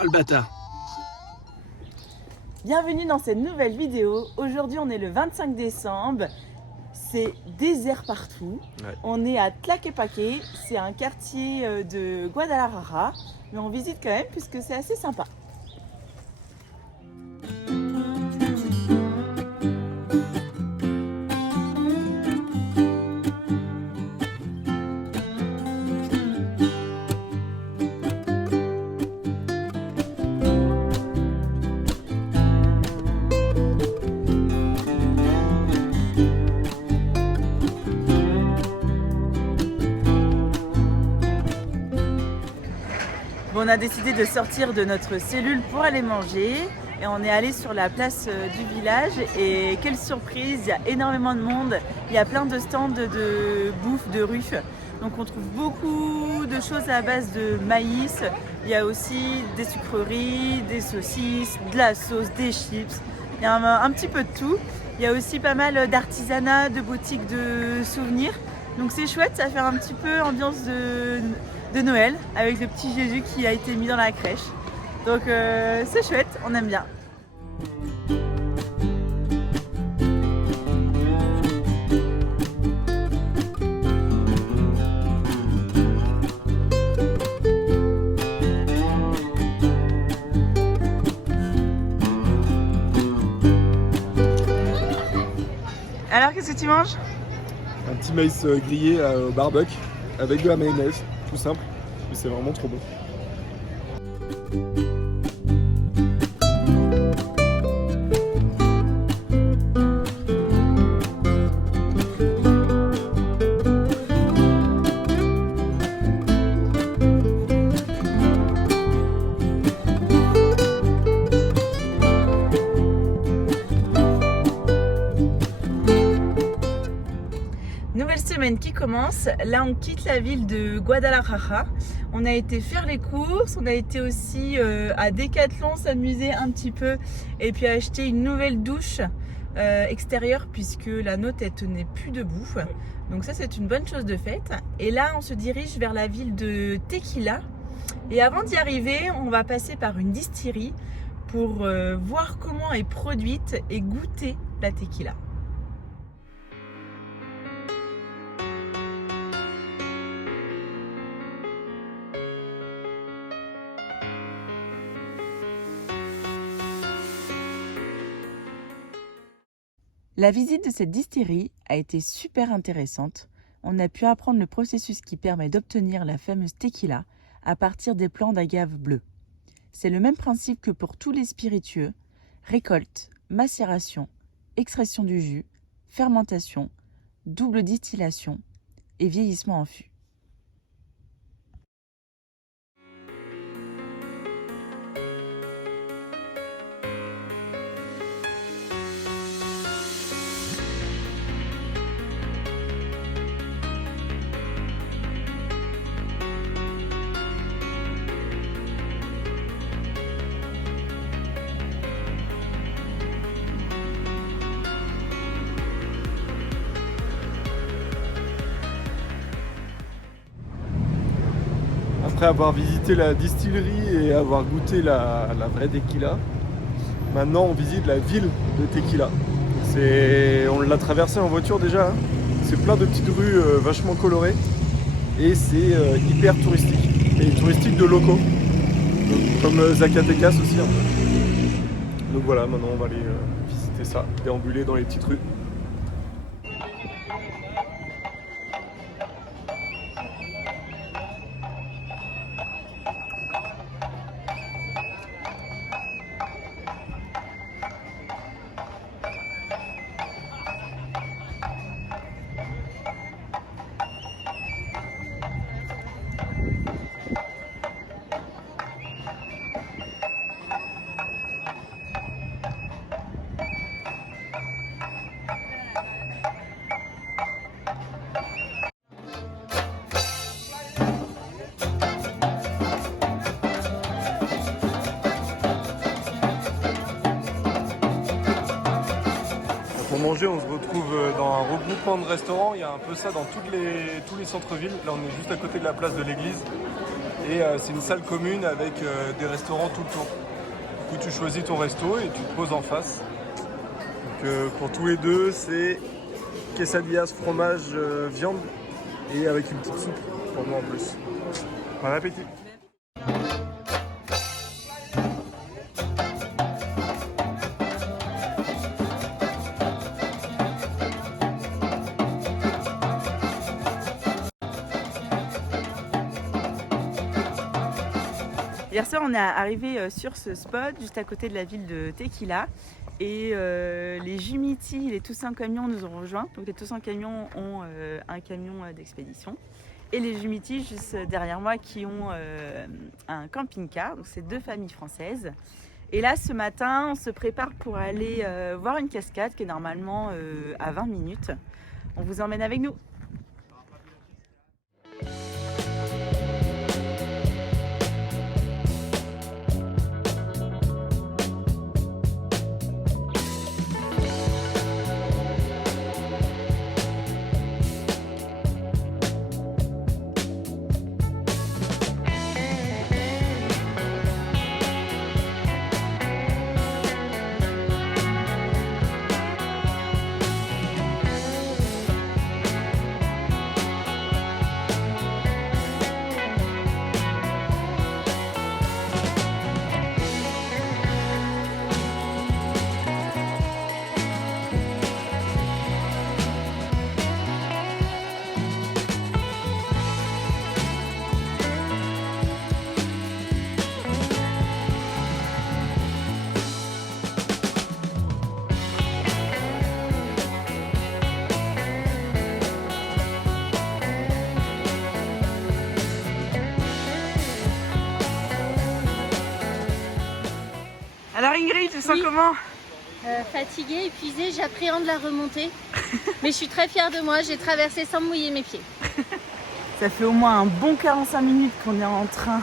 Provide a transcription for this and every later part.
Oh le bâtard. Bienvenue dans cette nouvelle vidéo. Aujourd'hui on est le 25 décembre. C'est désert partout. Ouais. On est à Tlaquepaque. C'est un quartier de Guadalajara. Mais on visite quand même puisque c'est assez sympa. On a décidé de sortir de notre cellule pour aller manger et on est allé sur la place du village et quelle surprise, il y a énormément de monde, il y a plein de stands de bouffe de rue, donc on trouve beaucoup de choses à base de maïs, il y a aussi des sucreries, des saucisses, de la sauce, des chips, il y a un petit peu de tout, il y a aussi pas mal d'artisanat, de boutiques de souvenirs, donc c'est chouette, ça fait un petit peu ambiance de Noël avec le petit Jésus qui a été mis dans la crèche. Donc c'est chouette, on aime bien. Alors qu'est-ce que tu manges? Un petit maïs grillé au barbecue avec de la mayonnaise, tout simple, mais c'est vraiment trop bon. Nouvelle semaine qui commence, là on quitte la ville de Guadalajara, on a été faire les courses, on a été aussi à Decathlon s'amuser un petit peu et puis acheter une nouvelle douche extérieure puisque la nôtre elle tenait plus debout, donc ça c'est une bonne chose de faite. Et là on se dirige vers la ville de Tequila et avant d'y arriver on va passer par une distillerie pour voir comment est produite et goûter la tequila. La visite de cette distillerie a été super intéressante. On a pu apprendre le processus qui permet d'obtenir la fameuse tequila à partir des plants d'agave bleu. C'est le même principe que pour tous les spiritueux: récolte, macération, extraction du jus, fermentation, double distillation et vieillissement en fût. Après avoir visité la distillerie et avoir goûté la vraie tequila, maintenant on visite la ville de Tequila. On l'a traversée en voiture déjà, hein. C'est plein de petites rues vachement colorées et c'est hyper touristique. Et touristique de locaux, donc, comme Zacatecas aussi un peu. Donc voilà, maintenant on va aller visiter ça, déambuler dans les petites rues. Pour manger, on se retrouve dans un regroupement de restaurants. Il y a un peu ça dans tous les centres-villes. Là, on est juste à côté de la place de l'église. Et c'est une salle commune avec des restaurants tout le tour. Du coup, tu choisis ton resto et tu te poses en face. Donc, pour tous les deux, c'est quesadillas, fromage, viande et avec une petite soupe pour moi en plus. Bon appétit! Hier soir, on est arrivé sur ce spot, juste à côté de la ville de Tequila. Et les Jumiti, les Toussaint Camions nous ont rejoints. Donc les Toussaint Camions ont un camion d'expédition. Et les Jumiti, juste derrière moi, qui ont un camping-car. Donc c'est 2 familles françaises. Et là, ce matin, on se prépare pour aller voir une cascade qui est normalement à 20 minutes. On vous emmène avec nous. Alors Ingrid, tu sens comment? Fatiguée, épuisée, j'appréhende la remontée. Mais je suis très fière de moi, j'ai traversé sans mouiller mes pieds. Ça fait au moins un bon 45 minutes qu'on est en train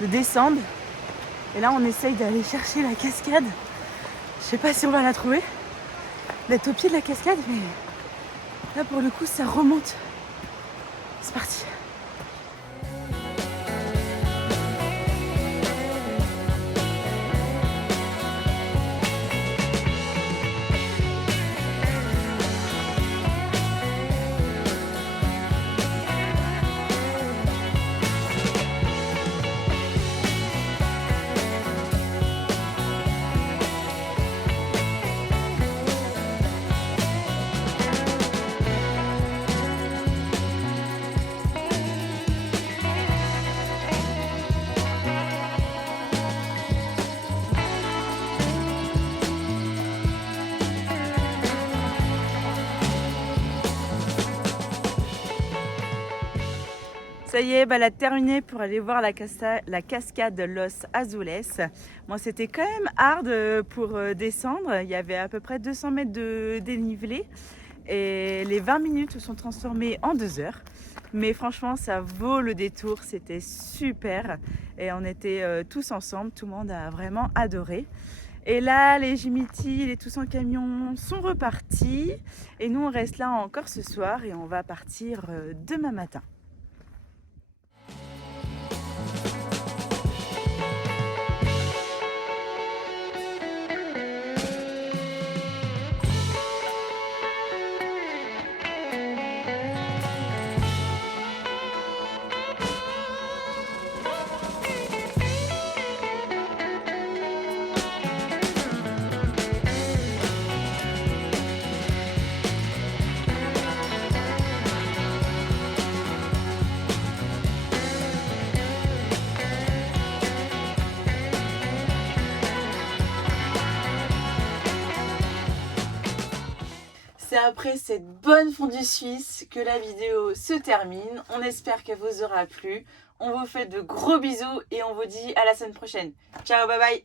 de descendre. Et là, on essaye d'aller chercher la cascade. Je sais pas si on va la trouver, d'être au pied de la cascade, mais là, pour le coup, ça remonte. C'est parti. Ça y est, elle a terminé pour aller voir la cascade Los Azules. Bon, c'était quand même hard pour descendre. Il y avait à peu près 200 mètres de dénivelé. Et les 20 minutes se sont transformées en 2 heures. Mais franchement, ça vaut le détour. C'était super. Et on était tous ensemble. Tout le monde a vraiment adoré. Et là, les Jumiti, les Toussaint Camions sont repartis. Et nous, on reste là encore ce soir et on va partir demain matin. C'est après cette bonne fondue suisse que la vidéo se termine. On espère qu'elle vous aura plu. On vous fait de gros bisous et on vous dit à la semaine prochaine. Ciao, bye bye!